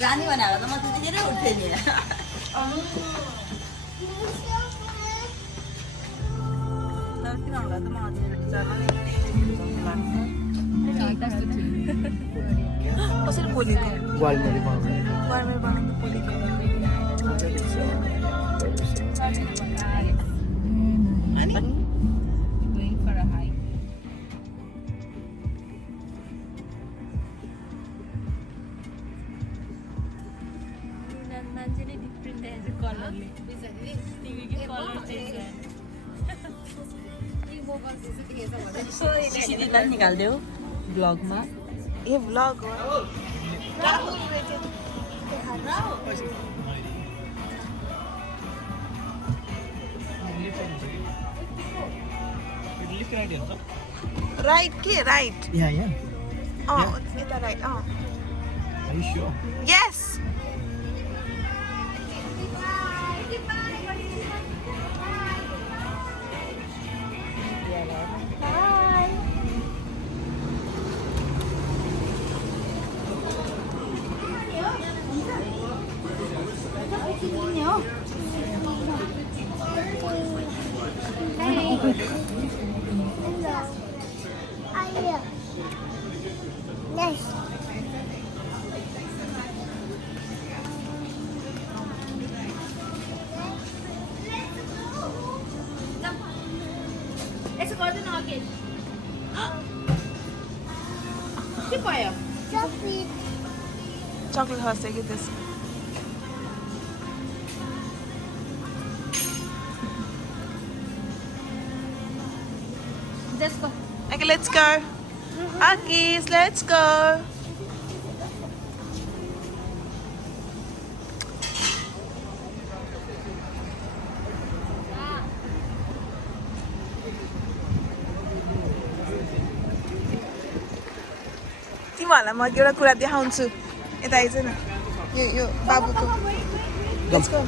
जाने भनेर त म त्यतिखेर उठ्थेँ नि किन होला त म कसरी पोलेको ग्वालमेरी बनाउनु घरमै बनाउनु पोलेको अनि मान्छेले डिफ्रेन्ट देखेछ कलरले सिधीलाई निकालिदेऊ ब्लगमा ए भ्लग हो राइट के राइट यहाँ यहाँ यता राइट Are you sure? यस यसो गर्दैन अघि के भयो चक्लेट खस्छ कि त्यसको जसको Okay, let's go. Akis, let's go. तिमीहरूलाई म एउटा कुरा देखाउँछु यता आइज न यो बाबुको लेट्स गो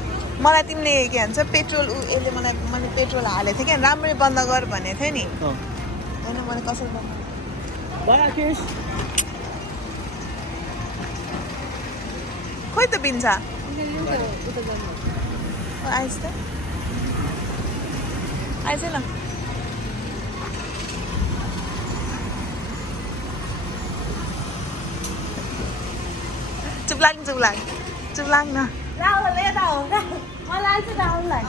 मलाई तिमीले के भन्छ पेट्रोल यसले मलाई मैले पेट्रोल हालेको थिएँ क्या राम्ररी बन्द गर भनेको थिएँ नि होइन मैले कसरी बन्द Bye, Akish. खोइ त पिन्छ आइज त आइज न चुप्लाङ चुप्लाङ चुप्लाङ न Rahul, यता हो मलाई चाहिँ राहुललाई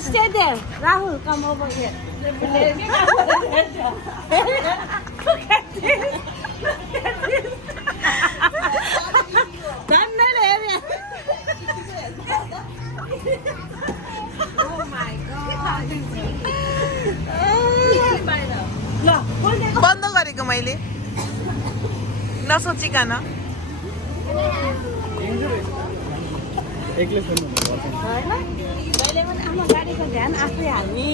stay there. Rahul, come over here. Look at this. Look at this. Oh my God. बन्द गरेको मैले नसोचिकन एक्लै फोन भन्नु मैले पनि आमा गाडीको ध्यान आफै हाल्ने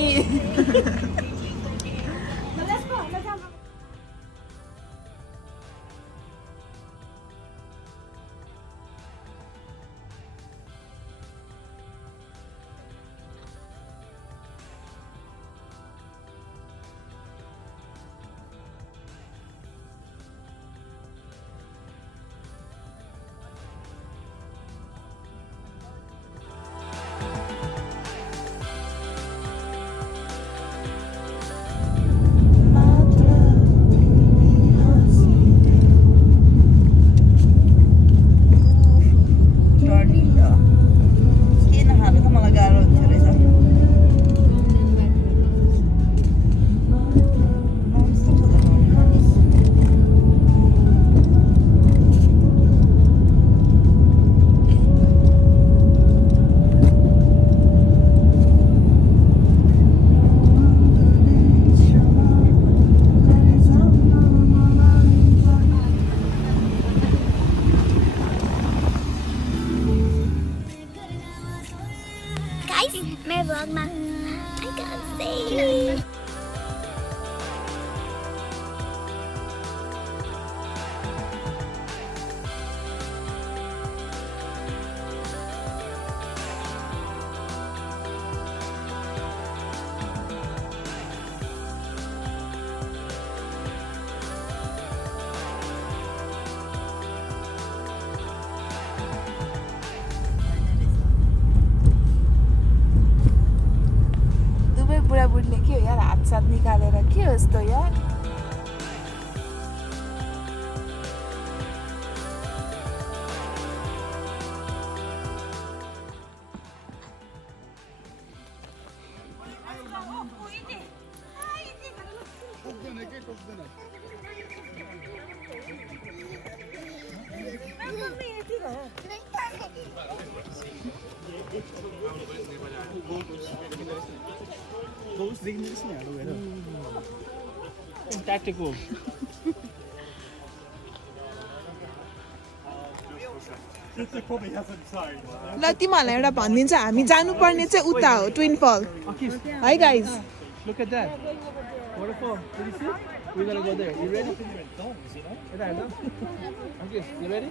My vlogmas. I can't say. बुढाबुढीले के हो यार हात साथ निकालेर के हो यस्तो यार ट्याक्टेको ल तिमीहरूलाई एउटा भनिदिन्छ हामी जानुपर्ने चाहिँ उता हो ट्विन फल है guys Look at that. Waterfall. Did you see? We're gonna go there. You ready? Okay, you ready?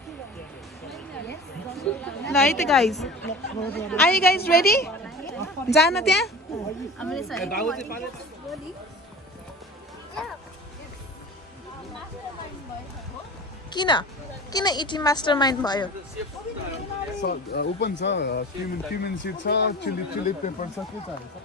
ल है त guys are you guys ready जान त्यहाँ किन किन इटी मास्टर माइन्ड भयो ओपन छ क्युमिन सिड छ चिली पेपर छ के चाहिन्छ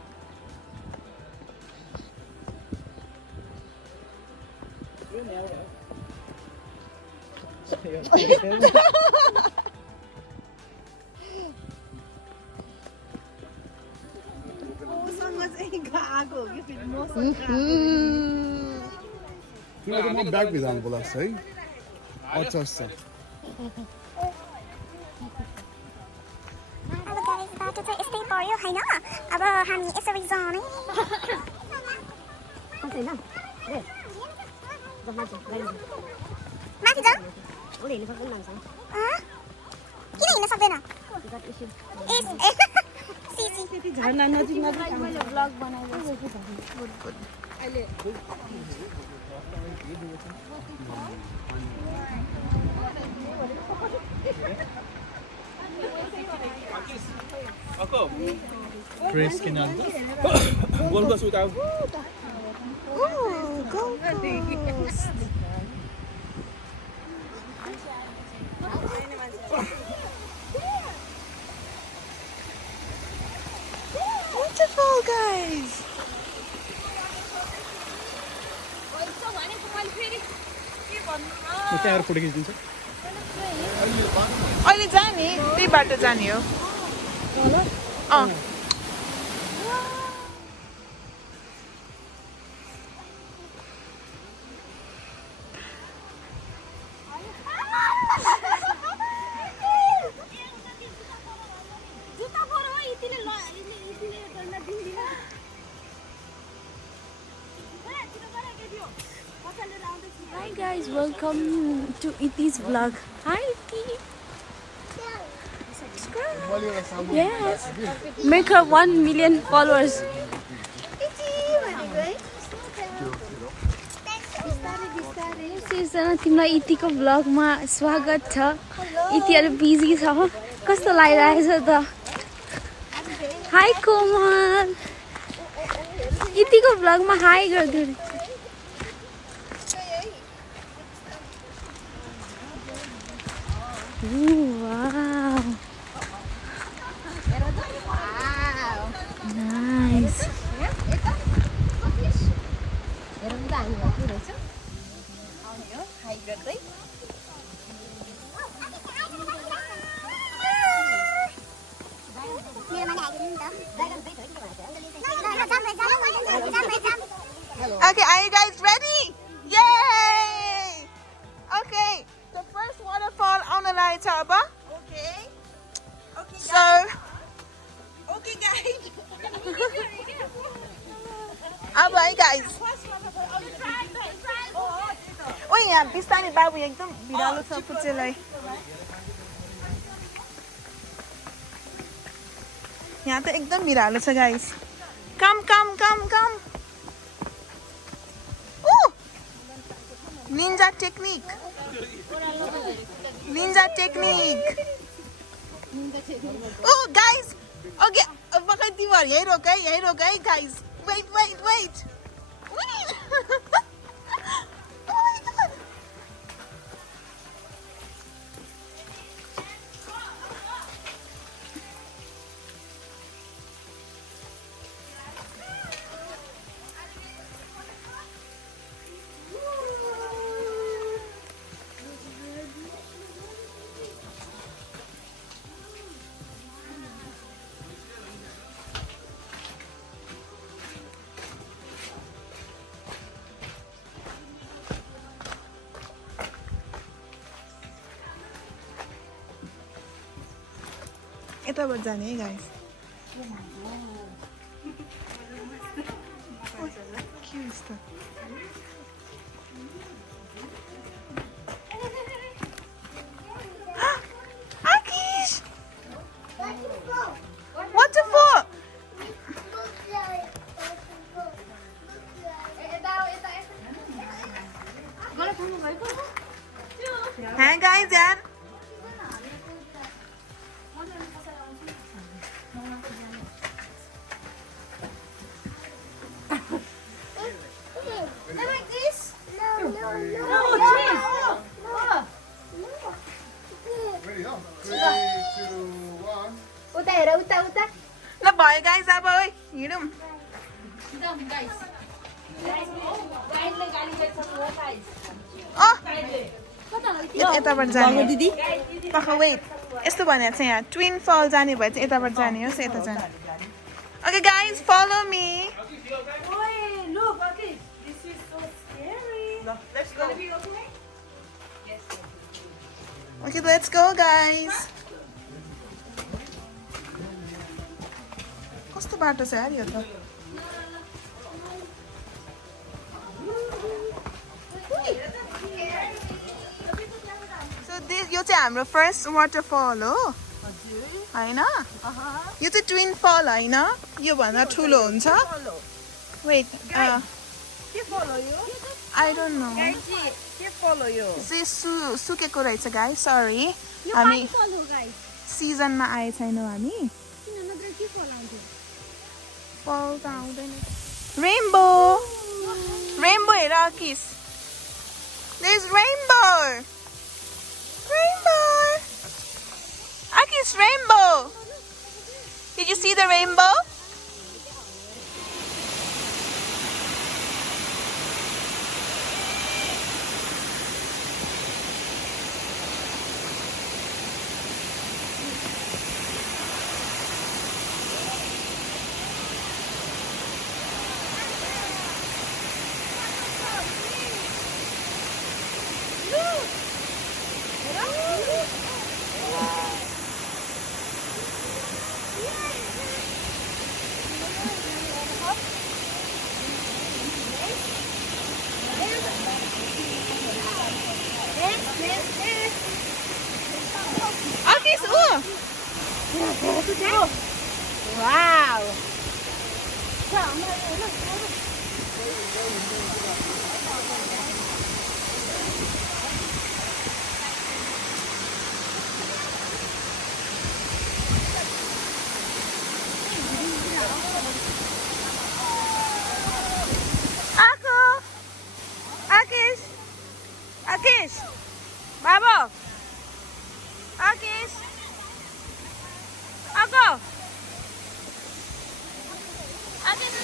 तिमीलाई म ब्याग भिजाउनु बोलाएको है अच्छा छ अब गाइस बाटो चाहिँ यस्तै पर्यो हैन अब हामी यसरी जाने माथि जाऊ किन हिँड्न सक्दैन झरना नजिक नजिक मैले ब्लग बनाइदिएको छु अहिले Praise Kinanda. Gold Coast without. Ooh, Gold Coast. Waterfall, guys. त्यहाँबाट फोटो खिचिदिन्छ अहिले जाने त्यही बाटो जाने हो अँ Hi guys, welcome to Iti's vlog. Hi Iti. Subscribe. Yes. Make her 1 million followers. सिर्जना तिमीलाई इतिको भ्लगमा स्वागत छ इति अहिले बिजी छ कस्तो लागिरहेछ त हाई कोमल इतिको भ्लगमा हाई गर्दै wow nice Okay, are you guys ready? Yay! Okay, the first waterfall on the right, Abba. Okay. Okay, guys. So, okay, guys. Abba, hey, guys. Oh, yeah, बिस्तारै बाबु एकदम भिरालो छ पुच्चेलाई यहाँ त एकदम भिरालो छ guys come Ninja technique. Oh, guys. Okay, यही रोक है guys. Wait. Oh my god. यताबाट जाने है गाइस के यस्तो Akish waterfall Hi guys यार Ready, huh? 3, 2, 1. उता हेर उता उता ल भयो गाइस अब ओइ हिँडौँ यताबाट जाने दिदी पख वेट यस्तो भनेको छ यहाँ ट्विन फल जाने भए चाहिँ यताबाट जाने हो यता जाने okay guys follow me Okay, let's go, guys. कस्तो बाटो छ यार यो त So this यो चाहिँ हाम्रो फर्स्ट वाटरफल हो हैन यो चाहिँ ट्विन फल हैन यो भन्दा ठुलो हुन्छ वेट I don't know के फलो यो चाहिँ सुकेको रहेछ गाइस सरी हामी सिजनमा आए छैनौँ हामी फल त आउँदैन रेनबो रेनबो हेर किस there is rainbow rainbow Akis rainbow Did you see the rainbow Akis wow Akis Babo Akis Ako Akis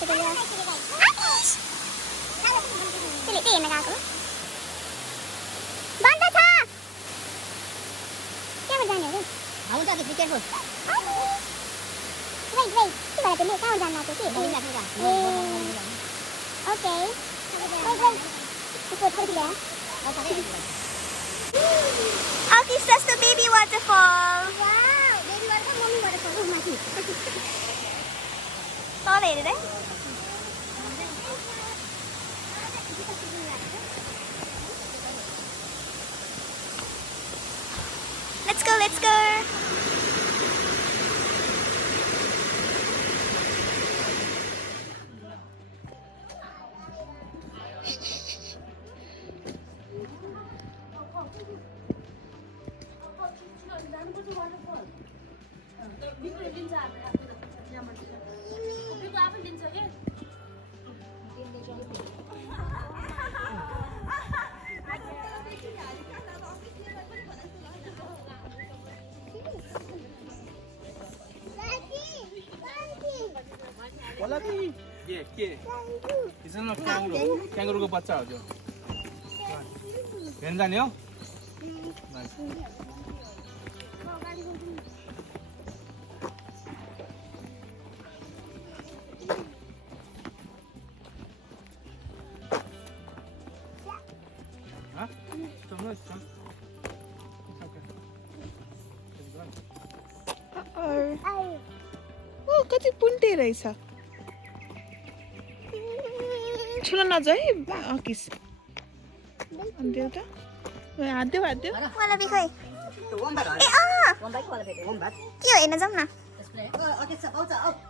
बसेको यो त्यसले त्यही हेर्न गएको बन्द छ कहाँबाट जाने हो हुन्छ कि केयरफुल वेट वेट के भएर तिमीले कहाँ जान लाग्यो कि okay Akis, that's the baby waterfall. Wow baby waterfall mummy waterfall माथि तल हेरेर Let's go, let's go. Wallaby. के इसमा क्याङ्गुरुको बच्चा हो त्यो हेर्न जाने हो कति पुन्टे रहेछ छुन नजाऊ है अकिस अन्त्यो त हातदेऊ Wallaby खै के हो हेर्न जाउँ न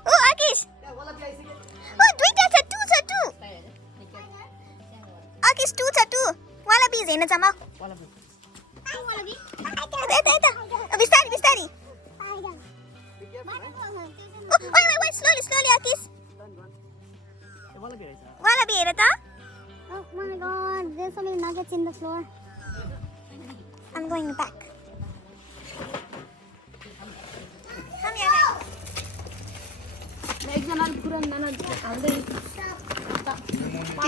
ओ Akis ओ दुईटा छ टु Akis 2 छ 2 Wallabies हेर्न जाउँ यता बिस्तारी बिस्तारी Wait, slowly, Akis. Wallaby हेर त Oh my god, there's so many nuggets in the floor. I'm going back. Come here.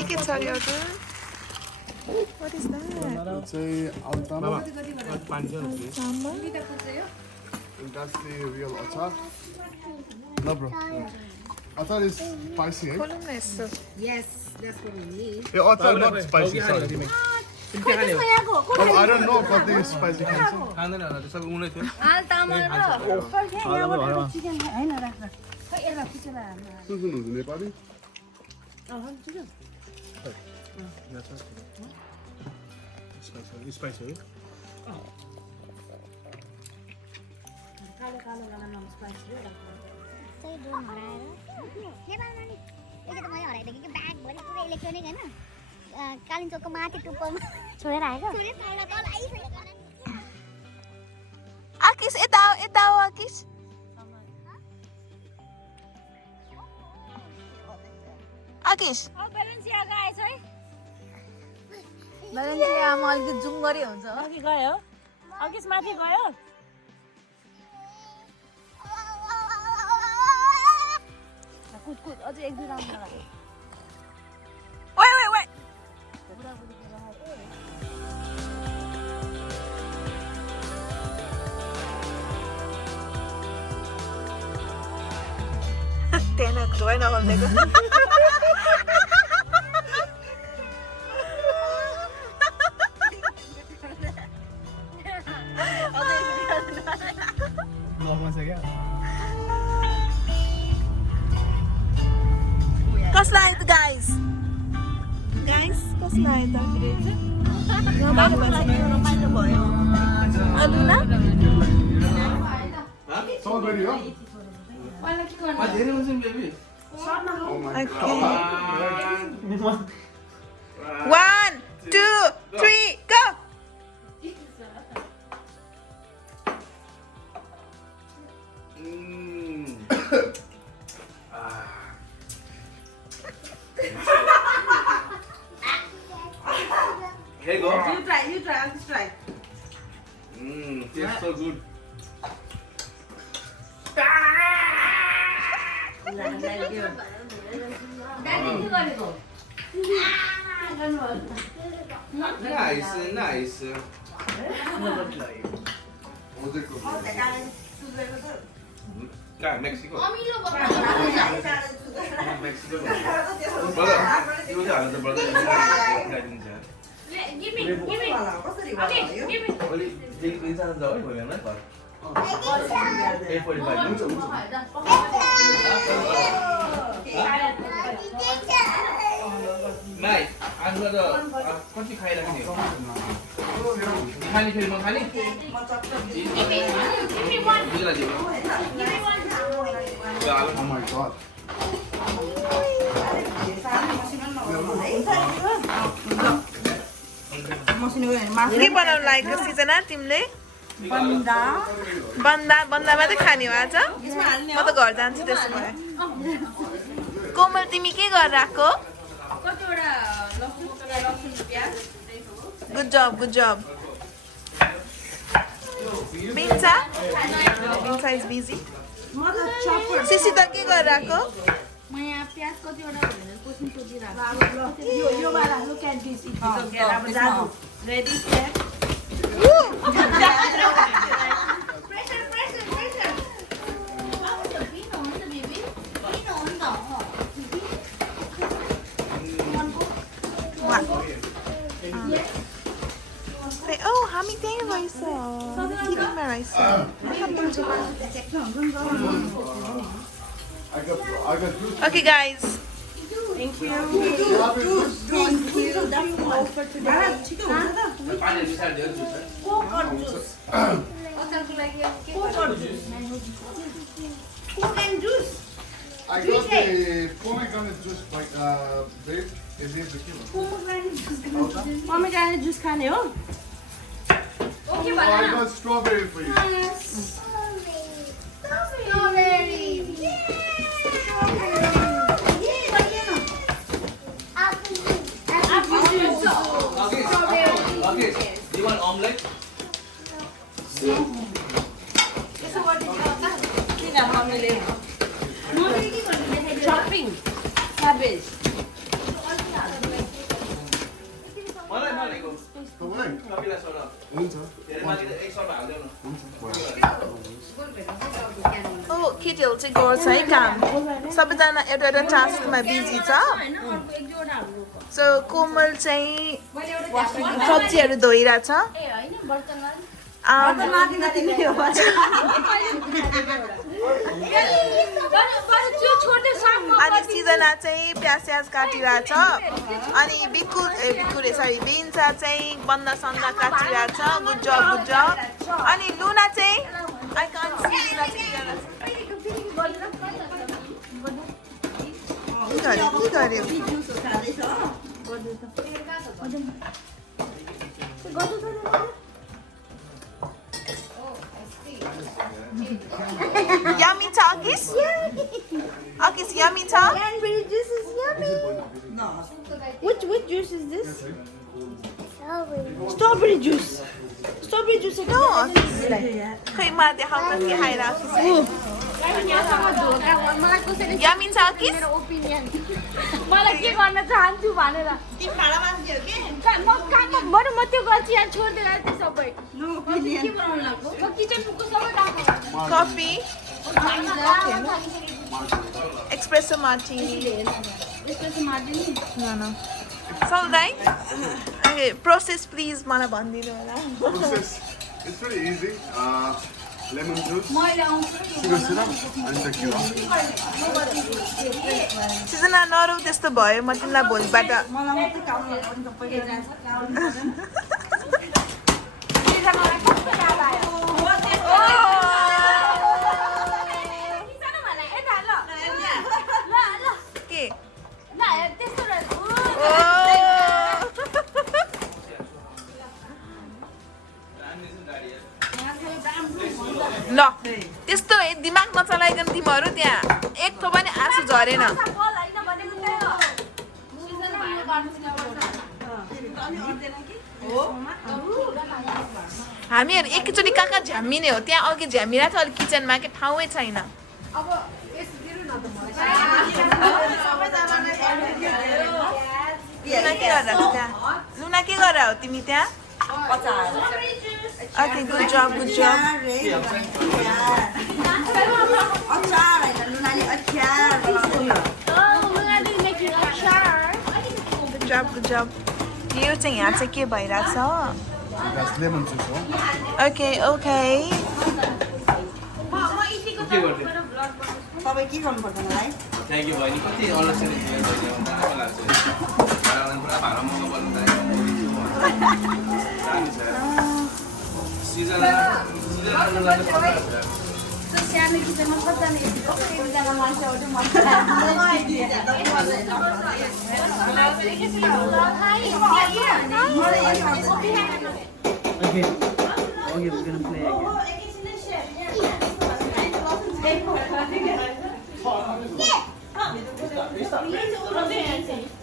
के छ यो What is that? It's a altama. And that's the real atar. No, bro. Atar is spicy, eh? Yes, that's what we need. Yeah, atar not spicy, sorry. Oh, I don't know about the spicy cancer. Nepali? Spicy. Say don't haraएर नेपालमा नि एकै त मैले हराइदिएको कि bag भरि पुरै electronic हैन कालिम्पोङको माथि टुप्पोमा छोडेर आएको Akis, यता आओ Akis. Akis. Balenciaga आएछ है Balenciaga अलिकति जुम गरी हुन्छ माथि गयो Akis माथि गयो कुद अझै एक दुई राउन्ड लगायो Wait. Tena keluar nama mereka. कसलाई त guys? कसलाई त? रमाइलो भयो Aluna? It's all ready, huh? Oh my god. 1, 2, 3, go! Here you go. You try, I'll just try. Tastes so good. Nice. 어제거. Mexico. Mexico. Brother, you was out of the brother. Give me. Okay, give me. Only take inside the oil, we're not. ないあのこっち帰らなきゃいけないखाली फिर म खाली Oh my god. के बनाउनु लागेको सिजना तिमीले बन्दा मात्रै खाने हो आज म त घर जान्छु त्यसो भए कोमल तिमी के गरेर आएको गुड जब बिन्सा इज बिजी सिसी त के गरेर आएको म यहाँ प्याज कतिवटा भनेर क्वेशन सोधिरहेको Oh, हामी त्यही रहेछ किनमा रहेछ I got juice. Okay guys I got the pomegranate juice, like, babe. Is it the kilo? Pomegranate juice खाने हो? Oh, I got strawberry for you. Okay, you want omelette? Chopping. Cabbage. मलाई नलेको Away. Kapila soda हुन्छ. धेरै माथि एक soda हाल्दिउ न Oh, केटीहरू चाहिँ गर्छ है काम सबैजना एउटा एउटा टास्कमा बिजी छ सो कोमल चाहिँ सब्जीहरू धोइरहेछ अनि सिजना चाहिँ प्याज काटिरहेछ अनि बिन्सा चाहिँ बन्दा सन्दा काटिरहेछ गुड जब अनि लुना चाहिँ आई कान्ट सी लुना चाहिँ के गर्यो Yummy Takis? Akis yummy talk? Cranberry juice is yummy. No. Which juice is this? Strawberry juice. Strawberry juice. No. Kay ma de how can you hide Akis? Yummy Takis? मलाई के गर्न चाहन्छु भनेर बरु म त्यो गल्ती यहाँ छोड्दिएर त्यो सबै के बनाउनु लाग्यो म किचन पुग्को सबै राख्नु Coffee? Espresso martini. No. It's all right. Okay, process please मलाई भनिदिनु होला. Process. It's pretty easy. Lemon juice, sugar syrup, and tequila. सिजना नरौ त्यस्तो भयो म तिमीलाई भोलिबाट के ल त्यस्तो दिमाग नचलाइकन तिमीहरू त्यहाँ एक थो पनि आँसु झरेन हामीहरू एकैचोटि कहाँ झ्याम्मिने हो त्यहाँ अघि झ्यामिरहेको थियो अहिले किचनमा के ठाउँै छैन लुना के गरिरहेको त्यहाँ लुना के गरेर हो तिमी त्यहाँ ओके गुड जब गुड जब यो चाहिँ यहाँ चाहिँ के भइरहेछ That's lemon juice, huh? Okay okay के गर्दै थ्याङ्क यू बहिनी कति अनलाइन लाग्छ पुरा भाडा महँगो पर्नु सिजन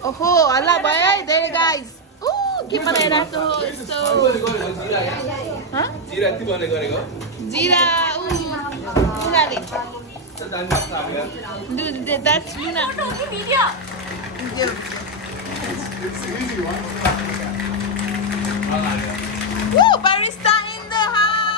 ओहो हल्ला भयो है धेरै गाइस के बनाइरहेको यस्तो जिरा यति बने गरेको जिरा उनीहरूले that's Luna. It's easy one. Woo, barista in the house.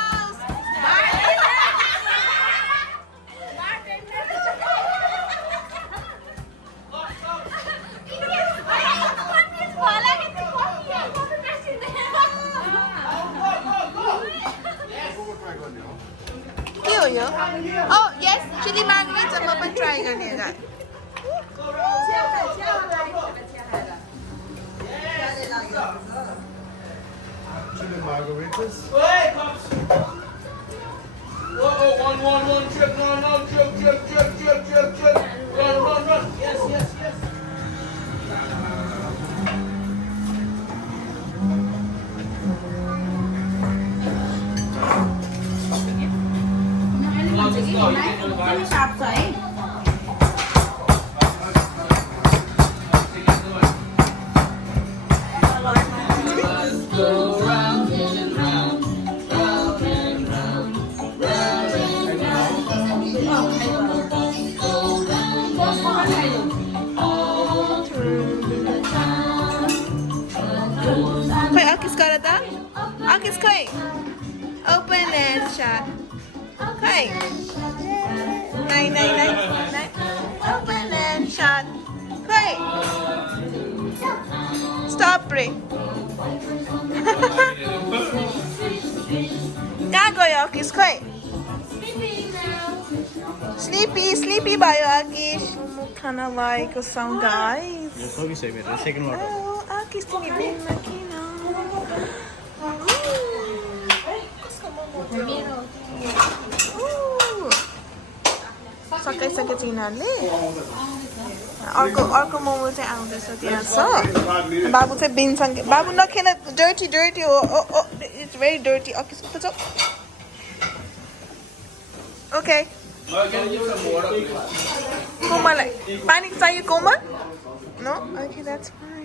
के हो यो? Oh, yes, chili margarita म पनि ट्राई गर्ने गाई. Chili margaritas. One, trip, no, trip. Run. Yes. Wait, Aki's got it there? Aki's quick. Open and shut. Okay. Nine. Open and shut. Quick. Stop break. कहाँ गयो Aki's quick. Sleepy भयो Aki's. खाना लागेको छ guys. Oh, Aki's तिमी बेडमा किन? सकाइसकेछ यिनीहरूले अर्को मोमो चाहिँ आउँदैछ त्यहाँ छ बाबु चाहिँ बिनसँग बाबु नखेल डर्टी हो इट्स भेरी डर्टी ओके कोमललाई पानी चाहियो कोमल नो ओके द्याट्स फाइन